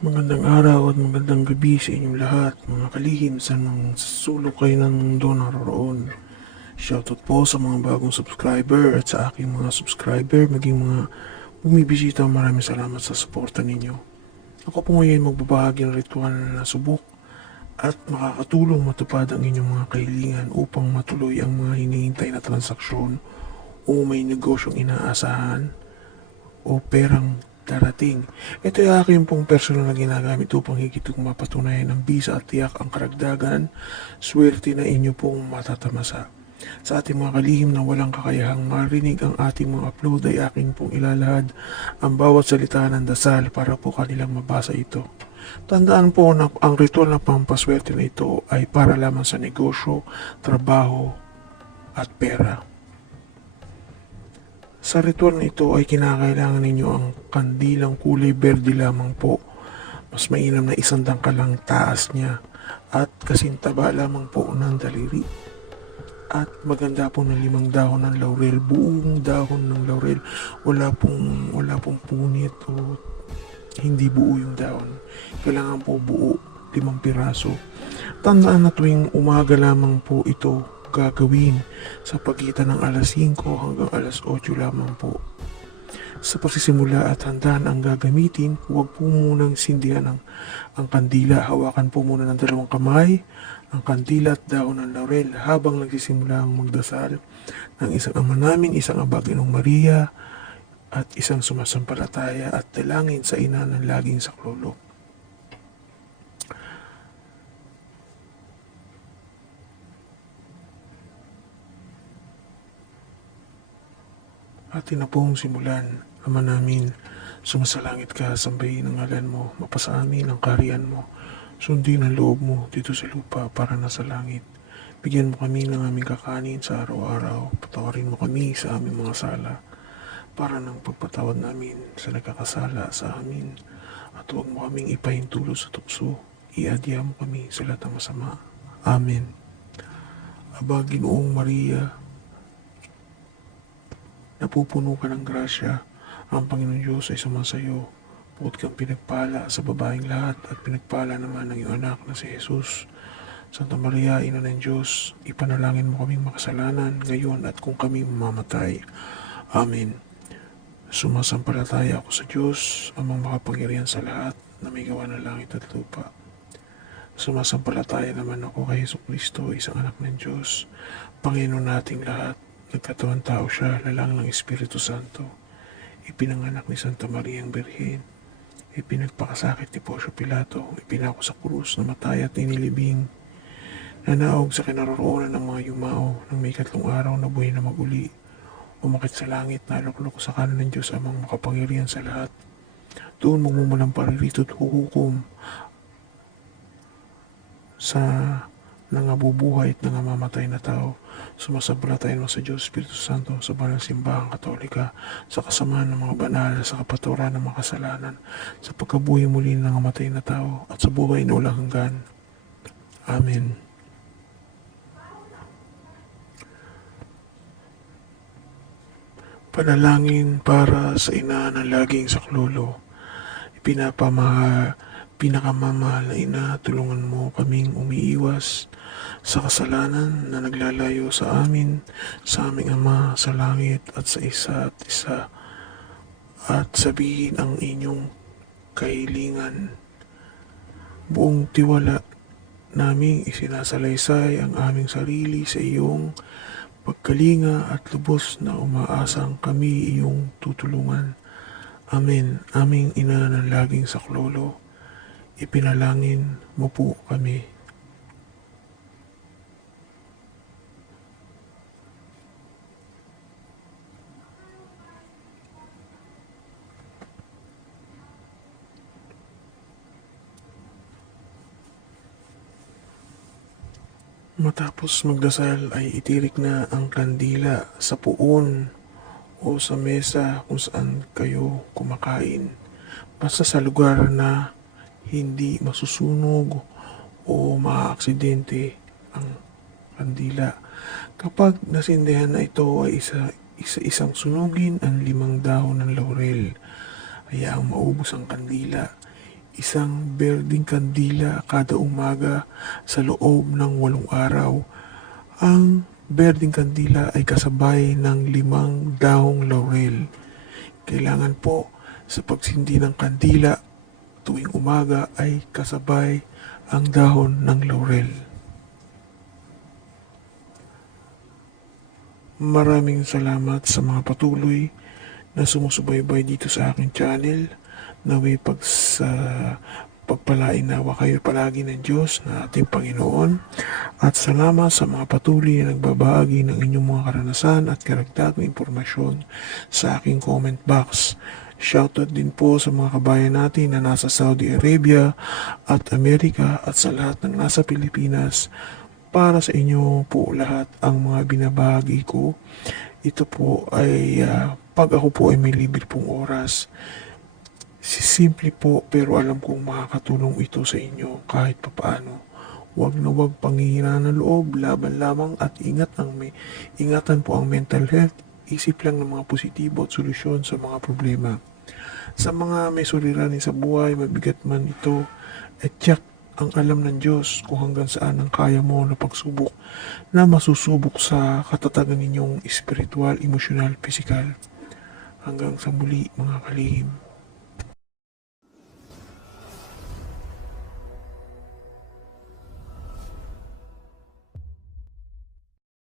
Magandang araw at magandang gabi sa inyong lahat, mga kalihim sa nang sulok kayo ng mundo naroon. Shoutout po sa mga bagong subscriber at sa aking mga subscriber, maging mga bumibisita. Maraming salamat sa suporta ninyo. Ako po ngayon magbabahagi ng ritual na subok at makakatulong matupad ang inyong mga kahilingan upang matuloy ang mga hinihintay na transaksyon o may negosyong inaasahan o perang darating. Ito ay aking pong personal na ginagamit upang higit kong mapatunayan ng bisa at tiyak ang karagdagan, swerte na inyo pong matatamasa. Sa ating mga kalihim na walang kakayahang marinig ang ating mga upload ay aking pong ilalahad ang bawat salita ng dasal para po kanilang mabasa ito. Tandaan po na ang ritual na pampaswerte na ito ay para lamang sa negosyo, trabaho, at pera. Sa ritual na ito ay kinakailangan ninyo ang kandilang kulay berde lamang po. Mas mainam na isang dangkalang taas niya at kasintaba lamang po ng daliri. At maganda po ng limang dahon ng laurel, buong dahon ng laurel. Wala pong, wala pong punit o hindi buo yung dahon. Kailangan po buo, limang piraso. Tandaan na tuwing umaga lamang po ito gagawin sa pagitan ng alas 5 hanggang alas 8 lamang po. Sa pagsisimula at handaan ang gagamitin, huwag po munang sindihan ang, ang kandila. Hawakan po muna ng dalawang kamay ang kandila at dahon ng laurel habang nagsisimula ang magdasal ng isang ama namin, isang abag ng Maria, at isang sumasampalataya at dalangin sa ina ng laging saklolo. Atin na pong simulan, Ama namin, sumasalangit ka, sambahin ang ngalan mo, mapasa amin ang kariyan mo, sundin ang loob mo dito sa lupa para nasa langit. Bigyan mo kami ng aming kakanin sa araw-araw, patawarin mo kami sa aming mga sala, para ng pagpatawad namin sa nagkakasala sa amin, at huwag mo kaming ipahintulo sa tukso, iadya mo kami sa lahat ng masama. Amen. Aba, Ginoong Maria, napupuno ka ng grasya, ang Panginoon Diyos ay sumasayo. Bukod kang pinagpala sa babaeng lahat at pinagpala naman ng iyong anak na si Jesus. Santa Maria, Ina ng Diyos, ipanalangin mo kaming makasalanan ngayon at kung kami mamamatay. Amen. Sumasampalataya ako sa Diyos, amang makapangyarihan sa lahat na may gawa ng langit at lupa. Sumasampalataya naman ako kay Yesu Kristo, isang anak ng Diyos, Panginoon nating lahat, nagkatuan tao siya, lalang ng Espiritu Santo. Ipinanganak ni Santa Maria ang Birhen, ipinagpakasakit ni Poncio Pilato, ipinako sa krus, namatay at inilibing, nanaog sa kinaroroonan ng mga yumao ng may katlong araw na buhay na maguli, umakit sa langit, naluklok sa kanan ng Diyos amang makapangyarihan sa lahat. Doon magmumulang paririto at huhukom sa nangabubuhay at nangamamatay na tao. Sumasabalatayan mo sa Diyos Espiritu Santo sa banal simbahang katolika, sa kasamaan ng mga banal, sa kapaturan ng mga kasalanan, sa pagkabuhay muli ng namatay na tao, at sa buhay na ulang hanggan. Amen. Panalangin para sa ina ng laging saklolo. Ipinapamaha, pinakamamahal na ina, tulungan mo kaming umiiwas sa kasalanan na naglalayo sa amin, sa aming Ama sa langit at sa isa't isa, at sabihin ang inyong kahilingan. Buong tiwala naming isinasalaysay ang aming sarili sa iyong pagkalinga at lubos na umaasang kami iyong tutulungan. Amen. Aming ina ng laging saklolo, ipinalangin mo po kami. Matapos magdasal ay itirik na ang kandila sa puon o sa mesa kung saan kayo kumakain. Basta sa lugar na hindi masusunog o maaaksidente ang kandila. Kapag nasindihan na ito ay isa, isa isang sunugin ang limang dahon ng laurel. Hayaang maubos ang kandila. isang berding kandila kada umaga sa loob ng walong araw. Ang berding kandila ay kasabay ng limang dahong laurel. Kailangan po sa pagsindi ng kandila tuwing umaga ay kasabay ang dahon ng laurel. Maraming salamat sa mga patuloy na sumusubaybay dito sa aking channel. Naway pag sa pagpalain nawa kayo palagi ng Diyos na ating Panginoon. At salamat sa mga patuloy na nagbabahagi ng inyong mga karanasan at karagdagang impormasyon sa aking comment box. Shoutout din po sa mga kabayan natin na nasa Saudi Arabia at Amerika at sa lahat ng nasa Pilipinas. Para sa inyo po lahat ang mga binabahagi ko. Ito po ay ah, pag ako po ay may libre pong oras. Simple po pero alam kong makakatulong ito sa inyo kahit papaano. Huwag na huwag panghihina ng loob, laban lamang at ingat ang may ingatan po ang mental health. Isip lang ng mga positibo at solusyon sa mga problema. Sa mga may suliranin sa buhay, mabigat man ito, at tiyak ang alam ng Diyos kung hanggang saan ang kaya mo na pagsubok na masusubok sa katatagan ninyong espiritual, emosyonal, pisikal. Hanggang sa muli mga kalihim.